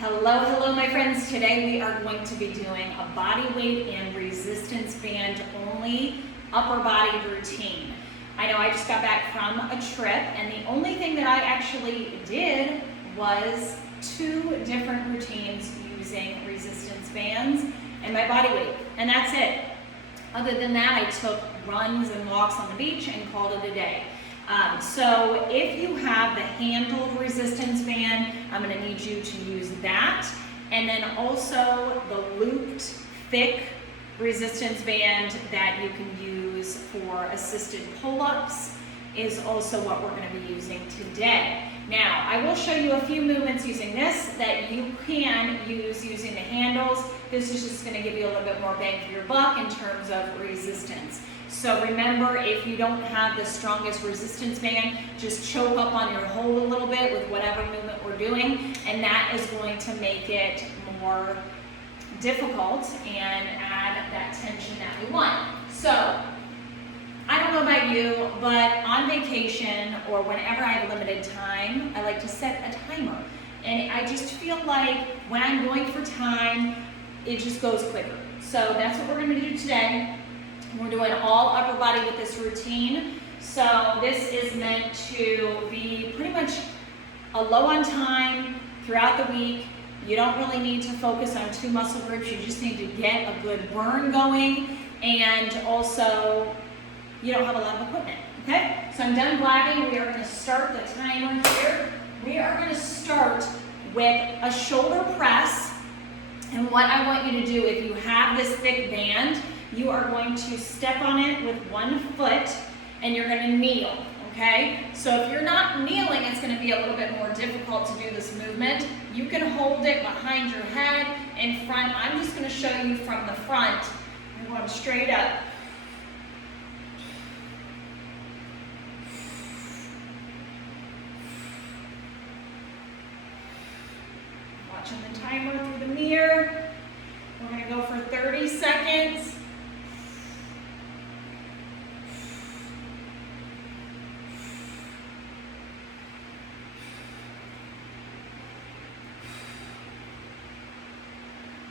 Hello, hello my friends. Today we are going to be doing a body weight and resistance band only upper body routine. I know I just got back from a trip and the only thing that I actually did was 2 different routines using resistance bands and my body weight, and that's it. Other than that, I took runs and walks on the beach and called it a day. So if you have the handled resistance band, I'm going to need you to use that. And then also the looped thick resistance band that you can use for assisted pull-ups is also what we're going to be using today. Now, I will show you a few movements using this that you can use using the handles. This is just going to give you a little bit more bang for your buck in terms of resistance. So remember, if you don't have the strongest resistance band, just choke up on your hold a little bit with whatever movement we're doing, and that is going to make it more difficult and add that tension that we want. So, I don't know about you, but on vacation or whenever I have limited time, I like to set a timer. And I just feel like when I'm going for time, it just goes quicker. So that's what we're going to do today. We're doing all upper body with this routine. So this is meant to be pretty much a low on time throughout the week. You don't really need to focus on 2 muscle groups. You just need to get a good burn going, and also you don't have a lot of equipment, okay? So I'm done blabbing. We are going to start the timer here. We are going to start with a shoulder press, and what I want you to do, if you have this thick band, you are going to step on it with 1 foot and you're going to kneel, okay? So if you're not kneeling, it's going to be a little bit more difficult to do this movement. You can hold it behind your head, in front. I'm just going to show you from the front. I'm going straight up. Watching the timer through the mirror. We're going to go for 30 seconds.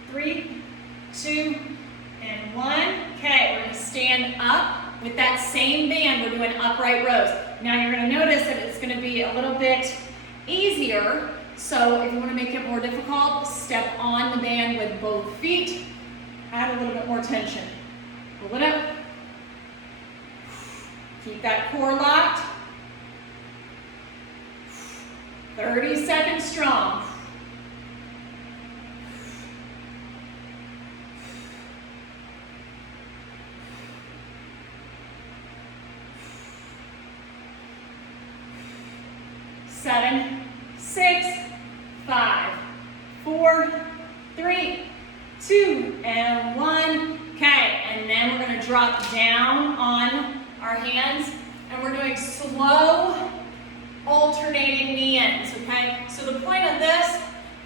Three, 2, and 1. Okay, we're going to stand up with that same band. We're doing upright rows. Now you're going to notice that it's going to be a little bit easier. So if you want to make it more difficult, step on the band with both feet. Add a little bit more tension. Pull it up. Keep that core locked. 30 seconds strong. Seven, 6, 5, 4, 3, 2, and 1. Okay, and then we're going to drop down on our hands, and we're doing slow alternating knee ends, okay? So the point of this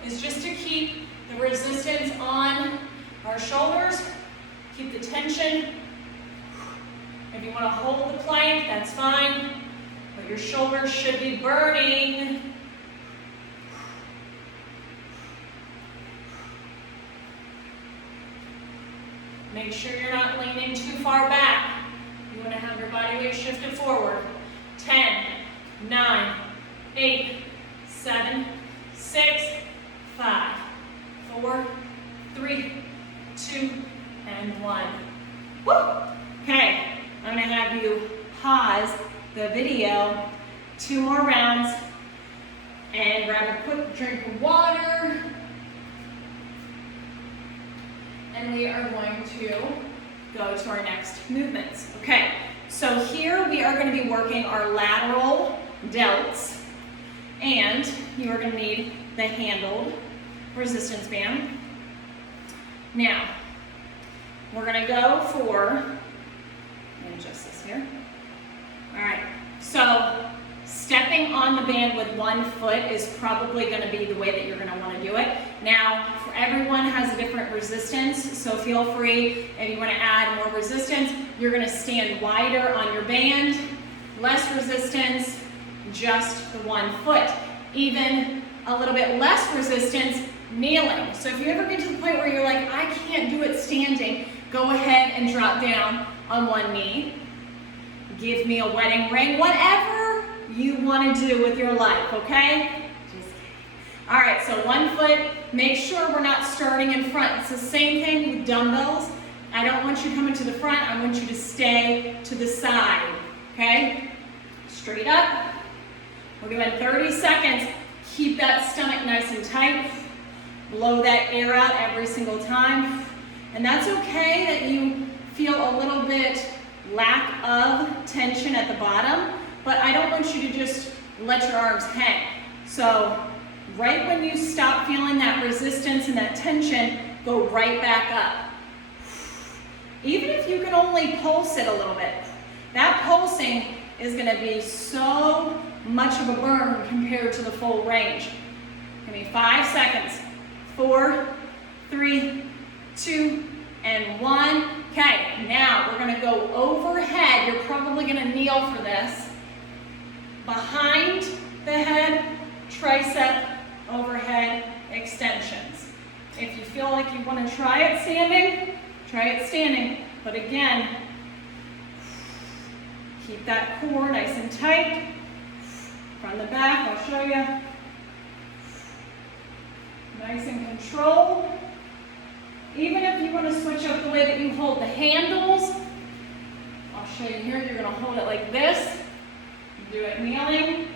is just to keep the resistance on our shoulders, keep the tension. If you want to hold the plank, that's fine. But your shoulders should be burning. Make sure you're not leaning too far back. You want to have your body weight shifted forward. 10, 9, 8, 7, 6, 5, 4, 3, 2, and 1. Woo! Okay, I'm going to have you pause the video 2 more rounds and grab a quick drink of water, and we are going to go to our next movements. Okay, so here we are going to be working our lateral delts, and you are going to need the handled resistance band. Now, we're going to go for, let me adjust this here. All right, so stepping on the band with 1 foot is probably going to be the way that you're going to want to do it. Now, for everyone has a different resistance, so feel free, if you want to add more resistance, you're going to stand wider on your band, less resistance, just the 1 foot. Even a little bit less resistance, kneeling. So if you ever get to the point where you're like, I can't do it standing, go ahead and drop down on one knee. Give me a wedding ring, whatever you want to do with your life, okay? Just kidding. All right, so one foot, make sure we're not starting in front. It's the same thing with dumbbells. I don't want you coming to the front, I want you to stay to the side, okay? Straight up. We're doing 30 seconds. Keep that stomach nice and tight. Blow that air out every single time. And that's okay that you feel a little bit lack of tension at the bottom, but I don't want you to just let your arms hang. So right when you stop feeling that resistance and that tension, go right back up. Even if you can only pulse it a little bit, that pulsing is going to be so much of a burn compared to the full range. Give me 5 seconds. 4, 3, 2, and 1. Okay, now we're going to go overhead. You're probably going to kneel for this. Behind the head, tricep overhead extensions. If you feel like you want to try it standing, try it standing. But again, keep that core nice and tight. From the back, I'll show you. Nice and controlled. Even if you want to switch up the way that you hold the handles, I'll show you here. You're going to hold it like this. Do it kneeling.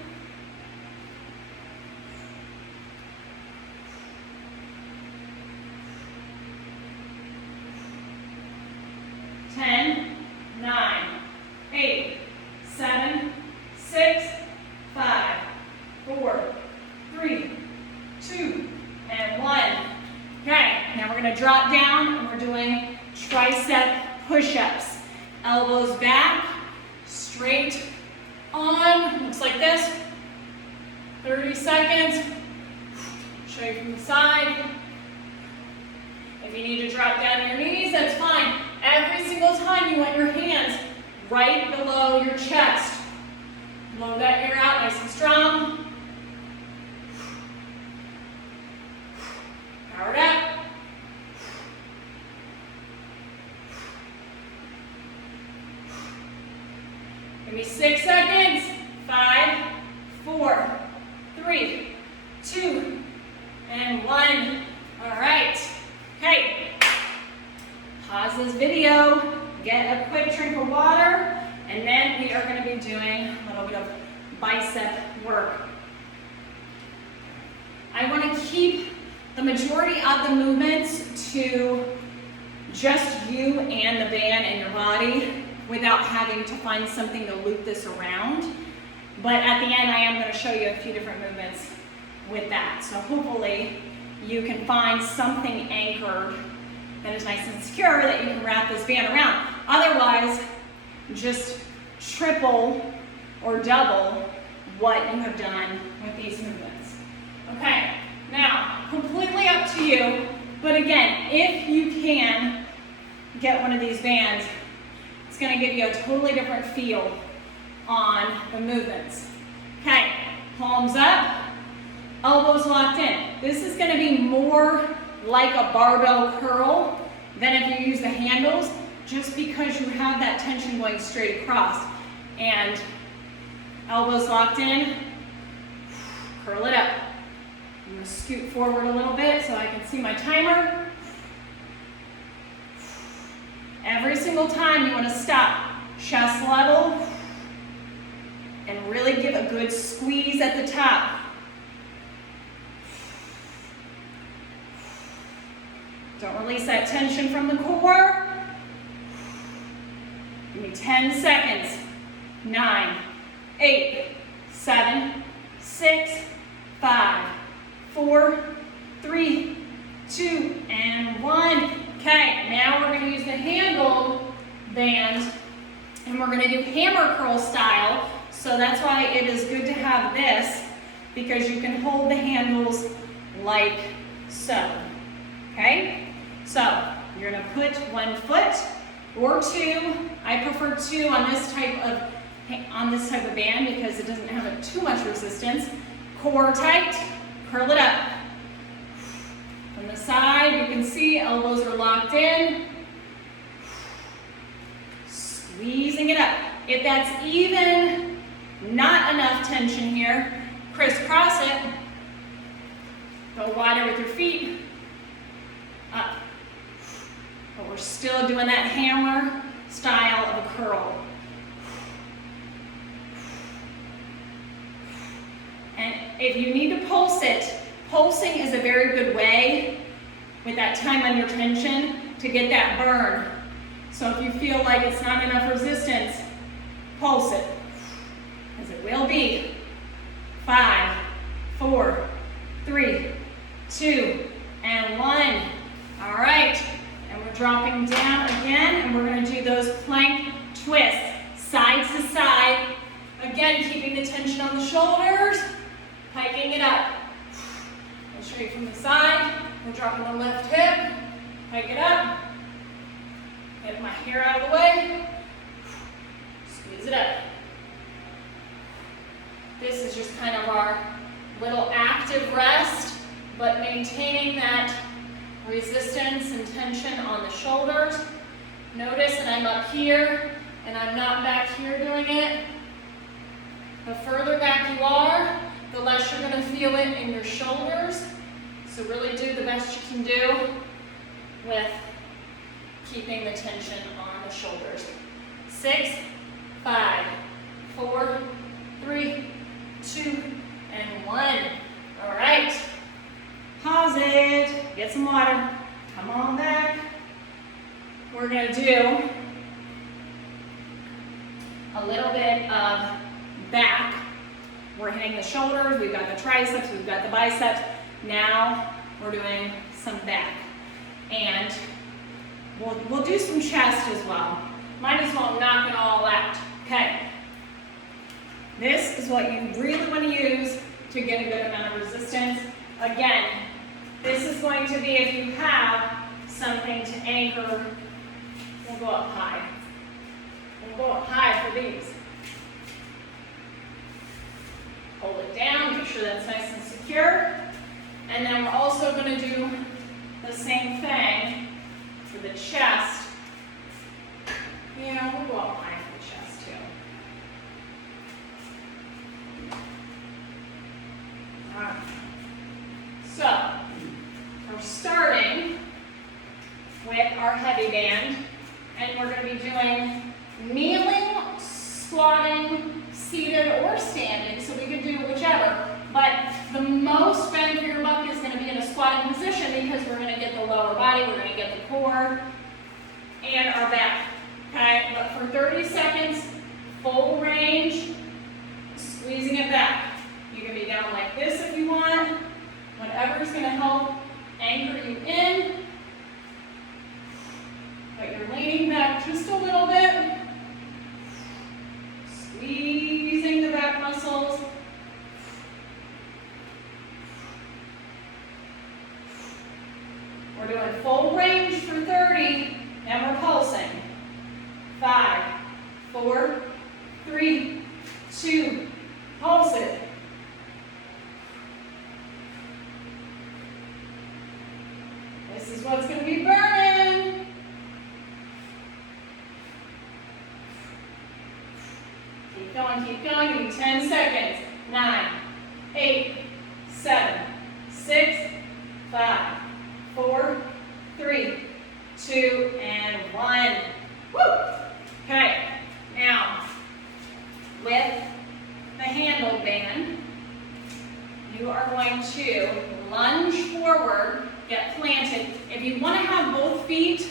Ten, 9, 8, 7, 6, 5, 4, 3, 2, and 1. Okay, now we're going to drop down and we're doing tricep push-ups. Elbows back, straight on, looks like this. 30 seconds. Show you from the side. If you need to drop down on your knees, that's fine. Every single time you want your hands right below your chest. Blow that air out nice and strong. Power it up. Give me 6 seconds. 5, 4, 3, 2, and 1. All right. Okay. Pause this video, get a quick drink of water, and then we are going to be doing a little bit of bicep work. I want to keep the majority of the movements to just you and the band and your body without having to find something to loop this around. But at the end, I am going to show you a few different movements with that. So hopefully you can find something anchored that is nice and secure that you can wrap this band around. Otherwise, just triple or double what you have done with these movements. Okay, now, completely up to you, but again, if you can get one of these bands, it's going to give you a totally different feel on the movements. Okay, palms up, elbows locked in. This is going to be more like a barbell curl than if you use the handles, just because you have that tension going straight across. And elbows locked in, curl it up. I'm going to scoot forward a little bit so I can see my timer. Every single time you want to stop, chest level, and really give a good squeeze at the top. Don't release that tension from the core. Give me 10 seconds. 9, 8, 7, 6, 5, 4, 3, 2, and 1. Okay, now we're going to use the handle band, and we're going to do hammer curl style. So that's why it is good to have this, because you can hold the handles like so. Okay, so you're going to put 1 foot or 2. I prefer 2 on this type of band because it doesn't have too much resistance. Core tight, curl it up. From the side, you can see elbows are locked in. Squeezing it up. If that's even not enough tension here, crisscross it. Go wider with your feet. Up. But we're still doing that hammer style of a curl. And if you need to pulse it, pulsing is a very good way with that time under tension to get that burn. So if you feel like it's not enough resistance, pulse it, as it will be. 5, 4, 3, 2, and 1. All right, and we're dropping down again, and we're going to do those plank twists, side to side. Again, keeping the tension on the shoulders, hiking it up. I'll show you from the side. We're dropping the left hip, hike it up. Get my hair out of the way. Squeeze it up. This is just kind of our little active rest, but maintaining that resistance and tension on the shoulders. Notice that I'm up here and I'm not back here doing it. The further back you are, the less you're going to feel it in your shoulders. So really do the best you can do with keeping the tension on the shoulders. 6, 5, 4, 3, 2, and 1. All right. Pause it. Get some water. Come on back. We're going to do a little bit of back. We're hitting the shoulders. We've got the triceps. We've got the biceps. Now we're doing some back. And we'll do some chest as well. Might as well knock it all out. Okay. This is what you really want to use to get a good amount of resistance. Again, this is going to be if you have something to anchor. We'll go up high. We'll go up high for these. Hold it down, make sure that's nice and secure. And then we're also going to do the same thing for the chest. Yeah, we'll go up high for the chest too. All right. So, we're starting with our heavy band, and we're going to be doing kneeling, squatting, seated, or standing, so we can do whichever. But the most bang for your buck is going to be in a squatting position because we're going to get the lower body, we're going to get the core, and our back. Okay, but for 30 seconds, full range, squeezing it back. You can be down like this if you want. Whatever's going to help anchor you in. But you're leaning back just a little bit. Squeezing the back muscles. We're doing full range for 30, and we're pulsing. 5, 4, 3, 2, pulse it. This is what's going to be burning. Keep going, keep going. Give me 10 seconds. 9, 8, 7, 6, 5, 4, 3, 2, and 1. Woo! Okay, now with the handle band, you are going to lunge forward, get planted. If you want to have both feet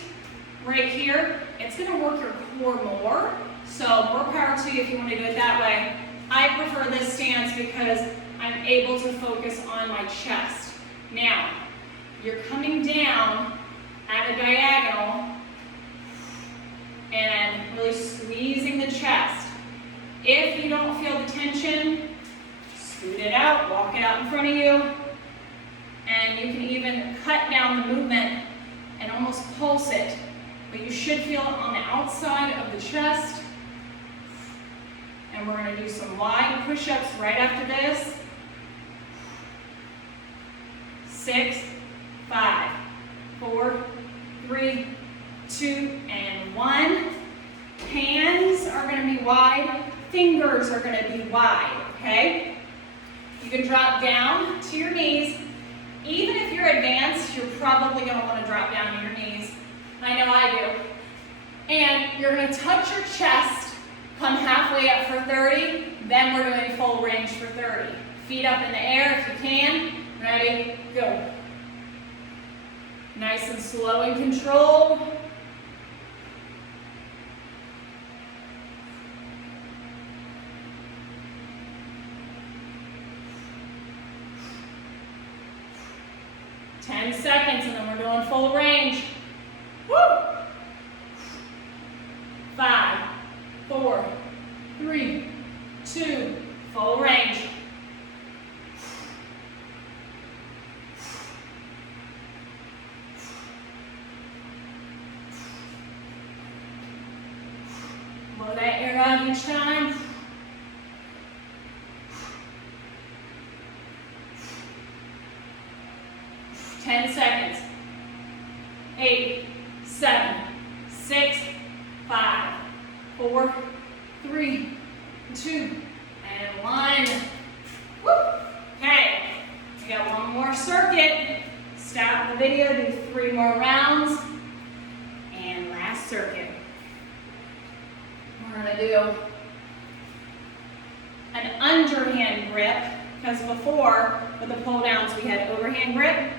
right here, it's going to work your core more. So more power to you if you want to do it that way. I prefer this stance because I'm able to focus on my chest. Now, you're coming down at a diagonal and really squeezing the chest. If you don't feel the tension, scoot it out, walk it out in front of you, and you can even cut down the movement and almost pulse it. But you should feel it on the outside of the chest. And we're going to do some wide push-ups right after this. 6, 5, are going to be wide, okay? You can drop down to your knees. Even if you're advanced, you're probably going to want to drop down to your knees. I know I do. And you're going to touch your chest, come halfway up for 30, then we're doing full range for 30. Feet up in the air if you can. Ready, go. Nice and slow and controlled. Ten seconds, and then we're doing full range. Woo! 5, 4, 3, 2, full range. Blow that air out each time. Ten seconds. 8, 7, 6, 5, 4, 3, 2, and 1. Woo! Okay, we got one more circuit. Stop the video, do 3 more rounds. And last circuit. We're gonna do an underhand grip, because before, with the pull downs, we had overhand grip.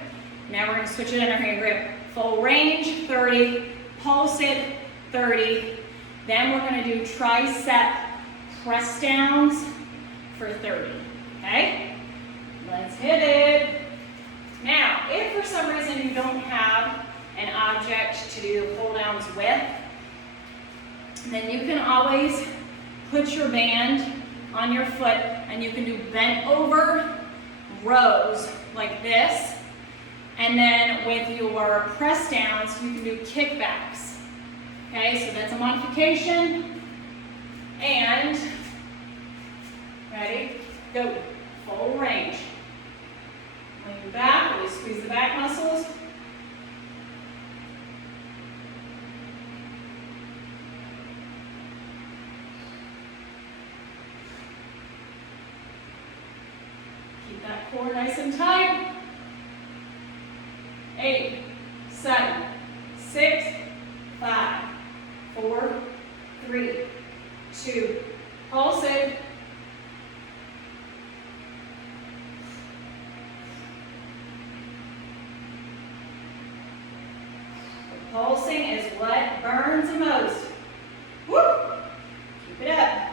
Now we're gonna switch it underhand grip. Full range, 30, pulse it, 30. Then we're gonna do tricep pressdowns for 30, okay? Let's hit it. Now, if for some reason you don't have an object to do pull downs with, then you can always put your band on your foot and you can do bent over rows like this. And then with your press downs, you can do kickbacks. Okay, so that's a modification. And, ready, go, full range. Lean back, really squeeze the back muscles. Keep that core nice and tight. 8, 7, 6, 5, 4, 3, 2, pulse it. The pulsing is what burns the most. Woo! Keep it up.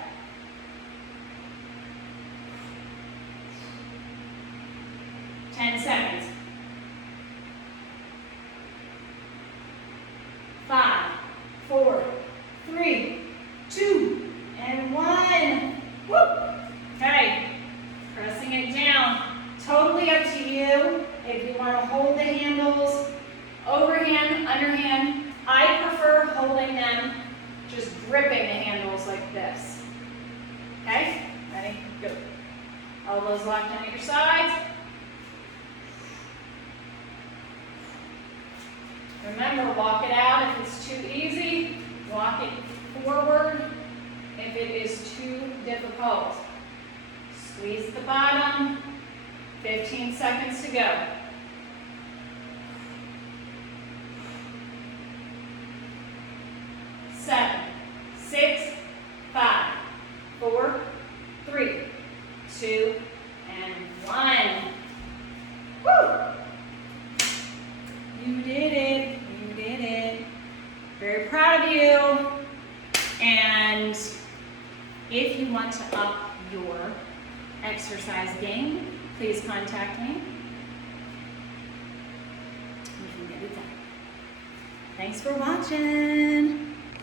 10 seconds. 5, 4, 3, 2, and 1. Woo! Okay, pressing it down. Totally up to you if you want to hold the handles, overhand, underhand. I prefer holding them, just gripping the handles like this. Okay, ready, go. Elbows locked on your sides. Remember, walk it out if it's too easy. Walk it forward if it is too difficult. Squeeze the bottom. 15 seconds to go. 7, 6, 5, 4, 3, 2, and 1. Woo! You did it. You did it. Very proud of you. And if you want to up your exercise game, please contact me. We can get it done. Thanks for watching.